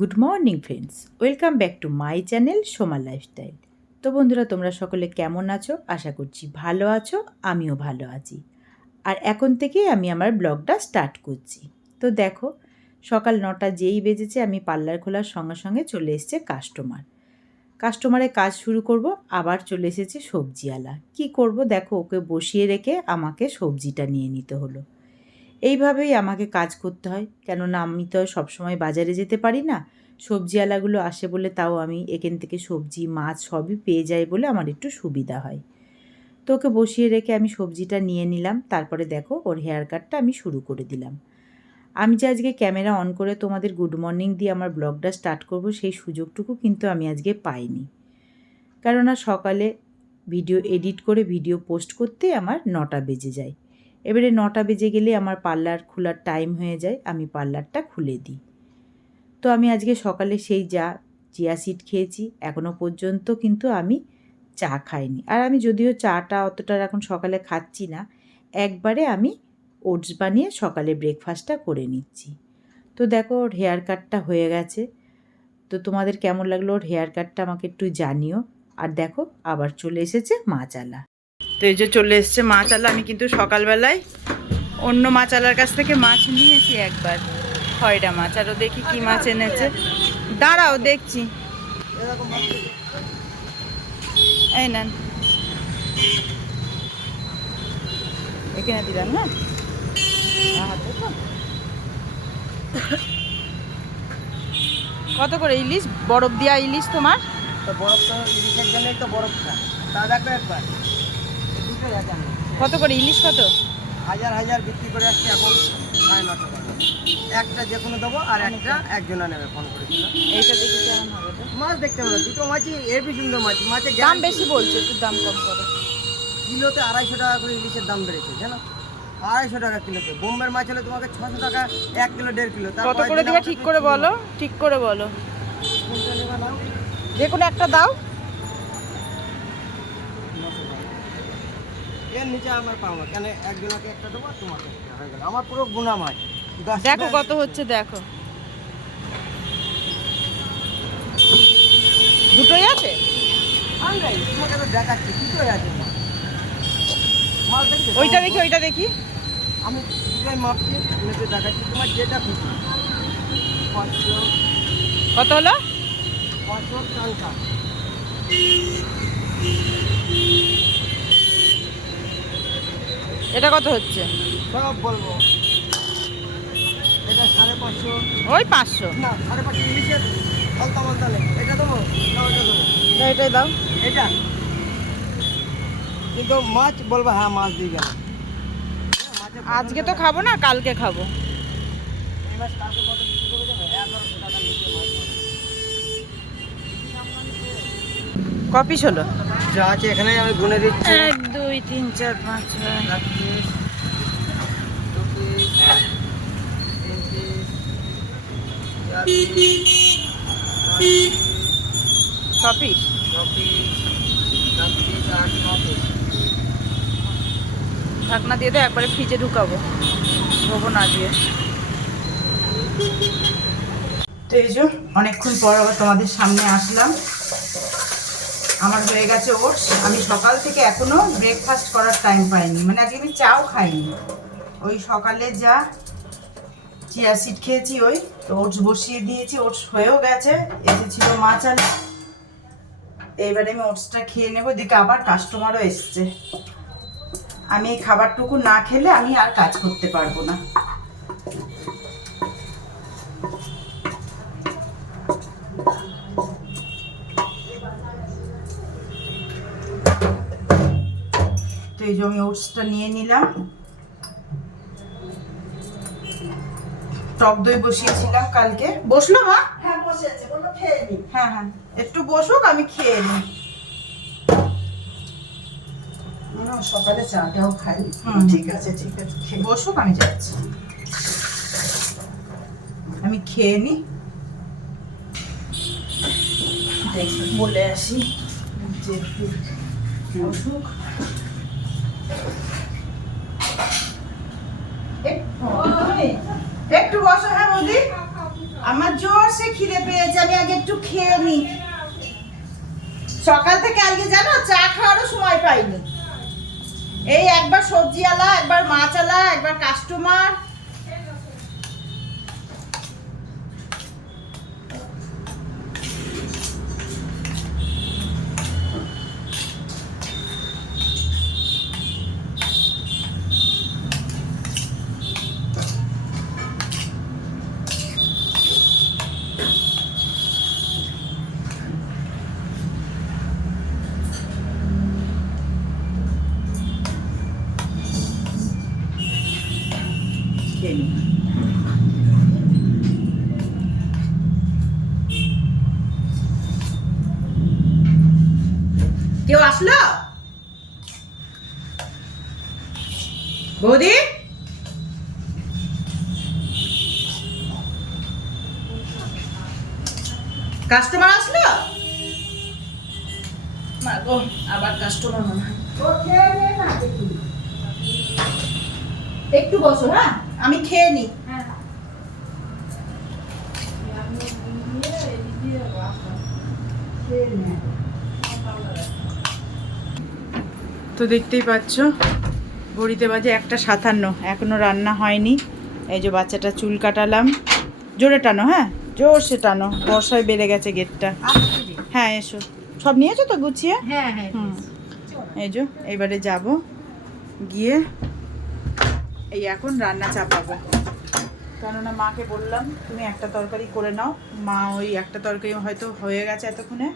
Good morning friends, welcome back to my channel Soma lifestyle. তো বন্ধুরা, তোমরা সকলে কেমন আছো? আশা করছি ভালো আছো, আমিও ভালো আছি। আর এখন থেকেই আমি আমার ব্লগটা স্টার্ট করছি। তো দেখো, সকাল 9টা যেই বেজেছে, আমি পার্লার খোলার সঙ্গে সঙ্গে চলে এসেছে কাস্টমারের কাজ শুরু করব। আবার চলে এসেছে সবজিওয়ালা। কি করব দেখো, ওকে বসিয়ে রেখে আমাকে সবজিটা নিয়ে নিতে হলো। এইভাবেই আমাকে কাজ করতে হয়, কেননা আমি তো সবসময় বাজারে যেতে পারি না। সবজিওয়ালাগুলো আসে বলে তাও আমি এখান থেকে সবজি মাছ সবই পেয়ে যাই বলে আমার একটু সুবিধা হয়। তো ওকে বসিয়ে রেখে আমি সবজিটা নিয়ে নিলাম। তারপরে দেখো, ওর হেয়ার কাটটা আমি শুরু করে দিলাম। আমি যে আজকে ক্যামেরা অন করে তোমাদের গুড মর্নিং দিয়ে আমার ব্লগটা স্টার্ট করব, সেই সুযোগটুকু কিন্তু আমি আজকে পাইনি। কেননা সকালে ভিডিও এডিট করে ভিডিও পোস্ট করতে আমার 9টা বেজে যায়। এবারে 9টা বেজে গেলে আমার পার্লার খোলার টাইম হয়ে যায়, আমি পার্লারটা খুলে দিই। তো আমি আজকে সকালে সেই চিয়া সিড খেয়েছি, এখনও পর্যন্ত কিন্তু আমি চা খাইনি। আর আমি যদিও চাটা অতটা এখন সকালে খাচ্ছি না, একবারে আমি ওটস বানিয়ে সকালে ব্রেকফাস্টটা করে নিচ্ছি। তো দেখো, ওর হেয়ার কাটটা হয়ে গেছে। তো তোমাদের কেমন লাগলো ওর হেয়ার কাটটা আমাকে একটু জানিও। আর দেখো, আবার চলে এসেছে মাছালা। তো এই যে চলে এসছে মাছালা। আমি কিন্তু সকালবেলায় অন্য মাছালার কাছ থেকে মাছ নিয়েছি একবার, খয়রা মাছ। আরও দেখি কি মাছ এনেছে, দাঁড়াও দেখছি। এই নেন, এখানে দিলাম না হাতে। তো কত করে ইলিশ? বরফ দিয়া ইলিশ তোমার? তো বরফ তো ইলিশের জন্যই তো বরফটা। তা দেখো একবার, দুটোই আছে। কত করে ইলিশ? কত? হাজার হাজার বিক্রি করে আসছে এখন 9.5 টাকা। একটা যে কোনো দেবো, আর একটা একজনা নেবে ফোন করেছিল। এইটা দেখি কেমন হবে। তো মাছ দেখতে হবে, দুটো মাছই এরবি সুন্দর মাছ। মাছের দাম বেশি বলছে, একটু দাম কম করো। কিলোতে 250 টাকা করে ইলিশের দাম বেড়েছে, জানো? 250 টাকা কিলোতে। বোম্বের মাছ হলে তোমাকে 600 টাকা 1 কিলো 1.5 কিলো। কত করে দিবা ঠিক করে বলো, ঠিক করে বলো। কোনটা নেবা নাও? যে কোনো একটা দাও। এর নিচে আমার পাবো না, কেন একজনকে একটা দেবো, তোমাকে একটা হয়ে গেল। আমার পুরো গুনা মাছ। দেখো কত হচ্ছে, দেখো। দুটোই আছে? তোমাকে তো দেখাচ্ছি দুটোই আছে মাছ। মাছ দেখছি, ওইটা দেখি, ওইটা দেখি। আমি দুটোই মাপছি, মেপে দেখাচ্ছি, তোমার যেটা খুশি। 500 কত হলো? 500 টাকা। এটা কত হচ্ছে? সব বলবো। এটা 550। ওই 500। না, 550 ইলিশের অলতা মলতা নেই। এটা দেবো না ওটা দেবো? এটাই দাও। এটা কিন্তু মাছ বলবো, হ্যাঁ মাছ দিয়ে গেল। আজকে তো খাবো না, কালকে খাবো। এই মাছ কালকে কত বিক্রি করে দেবে? 1100 টাকা নিচে মাছ হবে। ক পিস হলো? যা আছে এখানে আমি গুনে দিচ্ছি। 1 2 3 4 5 6 1 piece, 2 piece, 3 piece, 4 piece, 5 piece, 6 piece. 6 piece, 7 piece, 8, 9 piece. ঢাকনা দিয়ে দিয়ে একবারে ফ্রিজে ঢুকাবো, ধোবো না দিয়ে। তো এই যে অনেকক্ষণ পর আবার তোমাদের সামনে আসলাম। আমার হয়ে গেছে ওটস। আমি সকাল থেকে এখনো ব্রেকফাস্ট করার টাইম পাইনি, মানে আজকে আমি চাও খাইনি। ওই সকালে যা চিয়া সিড খেয়েছি, ওই তো ওটস বসিয়ে দিয়েছি, ওটস হয়েও গেছে। এসেছিল মাছ আলু, এইবারে আমি ওটসটা খেয়ে নেবো। এদিকে আবার কাস্টমারও এসছে। আমি এই খাবারটুকু না খেলে আমি আর কাজ করতে পারবো না। তো এই যে আমি ওটসটা নিয়ে নিলাম। টক দই বসিয়েছিলাম কালকে। বসলো মা? হ্যাঁ বসে আছে, বললো খেয়ে নি। হ্যাঁ হ্যাঁ, একটু বসুক, আমি খেয়ে নিই। সকালে চাটাও খাই। ঠিক আছে ঠিক আছে, বসুক, আমি যাচ্ছি, আমি খেয়ে নিই। দেখি বলে আসি যে বসুক। একটু বসো। হ্যাঁ বৌদি, আমার জোর সে খিদে পেয়ে আগে একটু খেয়ে নি। সকাল থেকে আজকে জানো চা খাওয়ারও সময় পাইনি। এই একবার সবজিওয়ালা, একবার মাছওয়ালা, একবার কাস্টমার। কেউ আসলো? বৌদি, কাস্টমার আসলো? মা গো, আবার কাস্টমার মনে হয়। একটু বসো, হ্যাঁ আমি খেয়ে নি। তো দেখতেই পাচ্ছ ঘড়িতে বাজে 1:57, এখনো রান্না হয়নি। এই যে বাচ্চাটা চুল কাটালাম। জোরে টানো, হ্যাঁ জোরসে টানো, বর্ষায় বেড়ে গেছে গেটটা। হ্যাঁ এসো, সব নিয়েছো তো গুছিয়ে? হ্যাঁ হুম, এই যে এবারে যাব গিয়ে এই এখন রান্না চাপাবো। কেননা মাকে বললাম তুমি একটা তরকারি করে নাও, মা ওই একটা তরকারি হয়তো হয়ে গেছে এতক্ষণে।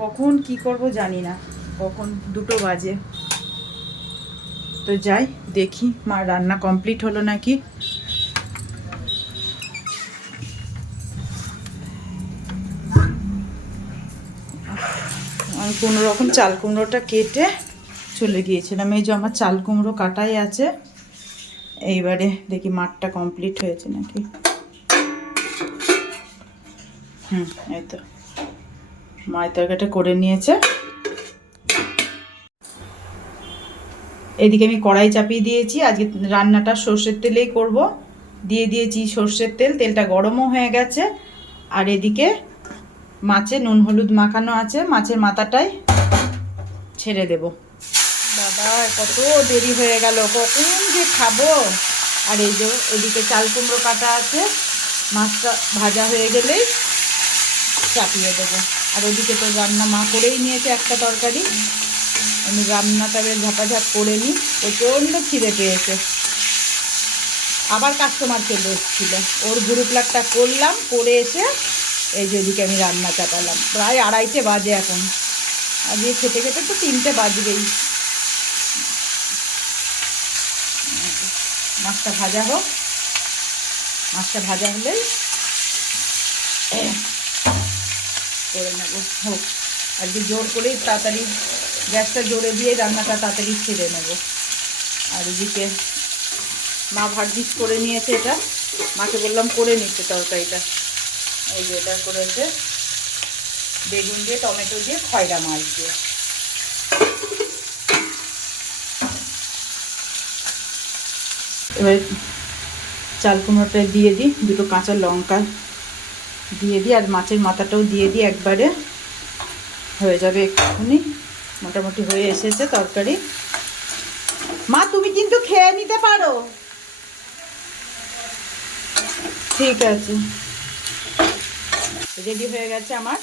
কখন কি করব জানি না, কখন 2টো বাজে। তো যাই দেখি মা রান্না কমপ্লিট হলো নাকি। আমি কোনো রকম চাল কুমড়োটা কেটে চলে গিয়েছিলাম। এই যে আমার চাল কুমড়ো কাটাই আছে। এইবারে দেখি মাঠটা কমপ্লিট হয়েছে নাকি। এই তো মায়ের তরকারিটা করে নিয়েছে। এদিকে আমি কড়াই চাপিয়ে দিয়েছি, আজকে রান্নাটা সর্ষের তেলেই করব। দিয়ে দিয়েছি সর্ষের তেল, তেলটা গরমও হয়ে গেছে। আর এদিকে মাছে নুন হলুদ মাখানো আছে, মাছের মাথাটাই ছেড়ে দেব। বাবা কত দেরি হয়ে গেল, কখন যে খাবো। আর এই যে এদিকে চাল কুমড়ো কাটা আছে, মাছটা ভাজা হয়ে গেলেই চাপিয়ে দেবো। আর ওদিকে তো রান্না মা করেই নিয়েছে একটা তরকারি, আমি রান্নাটা বেশ ঝাপাঝাপ করে নিই। প্রচণ্ড খিদে পেয়েছে। আবার কাস্টমার চলে এসেছিল, ওর গ্রুপ লাটটা করলাম, করে এসে এই যে এদিকে আমি রান্না চাপালাম। প্রায় 2:30 বাজে এখন। আজকে খেতে খেতে তো 3টে বাজবেই। মাছটা ভাজা হোক, মাছটা ভাজা হলেই করে নেব। হোক আজকে জোর করেই তাড়াতাড়ি গ্যাসটা জোরে দিয়ে রান্নাটা তাড়াতাড়ি ছেড়ে নেব। আর এদিকে মা ভার্জিস করে নিয়েছে, এটা মাকে বললাম করে নিচ্ছে তরকারিটা। এই যে এটা করেছে বেগুন দিয়ে, টমেটো দিয়ে, খয়রা মাছ দিয়ে। এবার চাল কুমড়োটা দিয়ে দিই, 2টো কাঁচা লঙ্কা দিয়ে দিই, আর মাছের মাথাটাও দিয়ে দিই একবারে। হয়ে যাবে এক্ষুনি, মোটামুটি হয়ে এসেছে তরকারি। মা তুমি কিন্তু খেয়ে নিতে পারো। ঠিক আছে, রেডি হয়ে গেছে আমার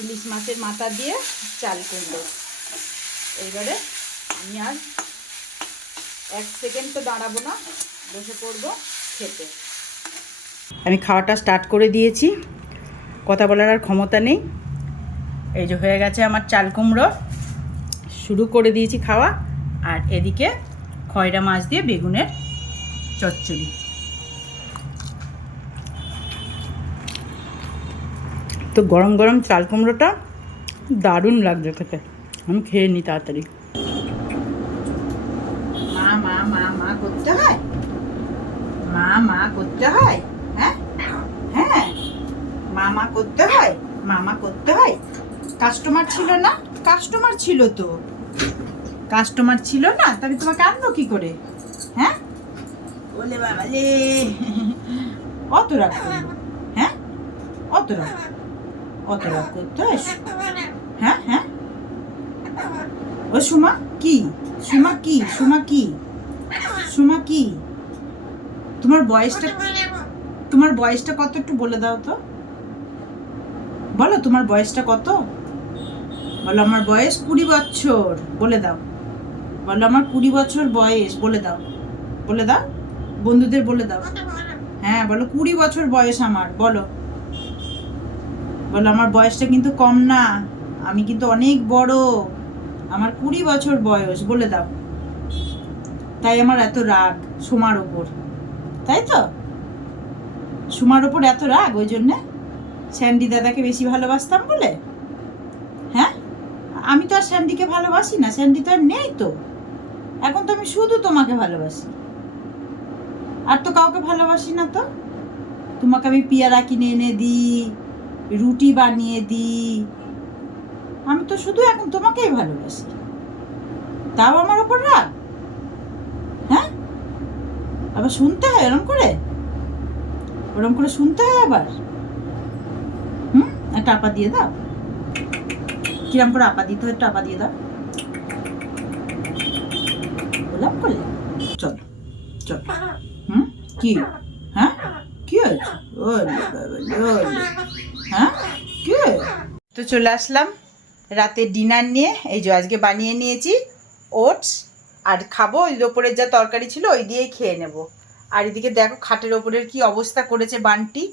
ইলিশ মাছের মাথা দিয়ে চাল কুমড়ো। এইবারে আমি আর 1 সেকেন্ড তো দাঁড়াবো না, বসে পড়বো খেতে। আমি খাওয়াটা স্টার্ট করে দিয়েছি, কথা বলার আর ক্ষমতা নেই। এই যে হয়ে গেছে আমার চাল কুমড়ো, শুরু করে দিয়েছি খাওয়া। আর এদিকে খয়রা মাছ দিয়ে বেগুনের চচ্চড়ি। তো গরম গরম চাল কুমড়োটা দারুণ লাগছে খেতে। আমি খেয়ে নিই তাড়াতাড়ি। মা মা মা মা করতে হয়, মা মা করতে হয়। হ্যাঁ হ্যাঁ, মা মা করতে হয়, মামা করতে হয়। কাস্টমার ছিল না? কাস্টমার ছিল তো, কাস্টমার ছিল না, তবে তোমাকে আনবো কি করে? হ্যাঁ বলে বাবা লে, অত রাগ করবো? হ্যাঁ রাগ, অত রাগ করতে হয়? হ্যাঁ হ্যাঁ, ও সুমা কি, সুমা কি, সুমা কি, সুমা কি? তোমার বয়সটা কত একটু বলে দাও তো, বলো তোমার বয়সটা কত? বলো আমার বয়স 20 বছর, বলে দাও। বলো আমার 20 বছর বয়স, বলে দাও, বলে দাও, বন্ধুদের বলে দাও। হ্যাঁ বলো 20 বছর বয়স আমার, বলো, বলো আমার বয়সটা কিন্তু কম না, আমি কিন্তু অনেক বড়, আমার 20 বছর বয়স, বলে দাও। তাই আমার এত রাগ সোমার ওপর, তাই তো? সোমার ওপর এত রাগ ওই জন্যে স্যান্ডি দাদাকে বেশি ভালোবাসতাম বলে? হ্যাঁ, আমি তো আর স্যান্ডিকে ভালোবাসি না, স্যান্ডি তো আর নেই তো, এখন তো আমি শুধু তোমাকে ভালোবাসি, আর তো কাউকে ভালোবাসি না। তো তোমাকে আমি পেয়ারা কিনে এনে দিই, রুটি বানিয়ে দিই, আমি তো শুধু এখন তোমাকেই ভালোবাসি, তাও আমার ওপর রাগ? হ্যাঁ, আবার শুনতে হয় ওরম করে, ওরম করে শুনতে হয় আবার? একটা আপা দিয়ে দাও, কিরম করে আপা দিতে হয়, একটা আপা দিয়ে দাও, গোলাপ করে। চলো চলো। কি? হ্যাঁ, কি হয়েছে? ওলে বাবা ওলে, হ্যাঁ কি? তো চলে আসলাম রাতে ডিনার নিয়ে। এই যে আজকে বানিয়ে নিয়েছি ওটস, আর খাবো ওই ওপরের যা তরকারি ছিল ওই দিয়েই খেয়ে নেব। আর এদিকে দেখো খাটের ওপরের কি অবস্থা করেছে বান্টি,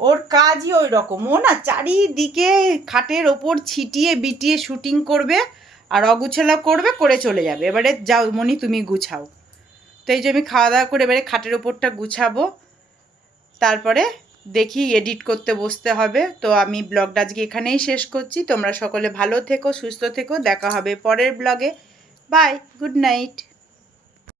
ওর কাজই ওই রকম, ও না চারিদিকে খাটের ওপর ছিটিয়ে বিটিয়ে শুটিং করবে আর অগুছালা করবে, করে চলে যাবে। এবারে যাও মনি তুমি গুছাও। তো এই যে আমি খাওয়া দাওয়া করে এবারে খাটের ওপরটা গুছাবো, তারপরে দেখি এডিট করতে বসতে হবে। তো আমি ব্লগটা আজকে এখানেই শেষ করছি। তোমরা সকলে ভালো থেকো, সুস্থ থেকো, দেখা হবে পরের ব্লগে। Bye, good night.